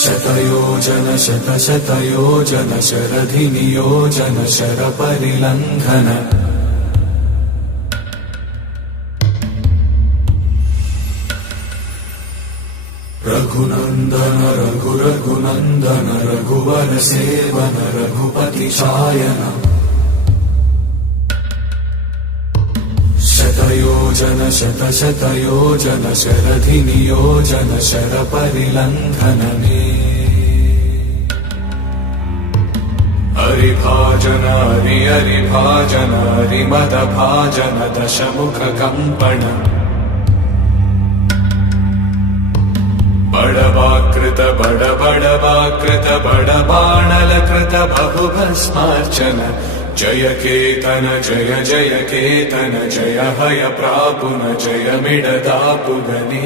शतयोजन शतशतयोजन शरधिनियोजन शरपरिलङ्घन रघुनन्दन रघुरघुनन्दन रघुवर सेवन रघुपति चायन शतयोजन शतशतयोजन शरधिनियोजन शरपरिलङ्घन हरिभाजन हरिभाजन हरिमदभाजन दशमुखकम्पण बड़वाकृत बड़वाकृत बड़बाणलकृत बहुभस्मार्चन जय केतन जय केतन जय हय प्रापुन जय मिडदापुगनी।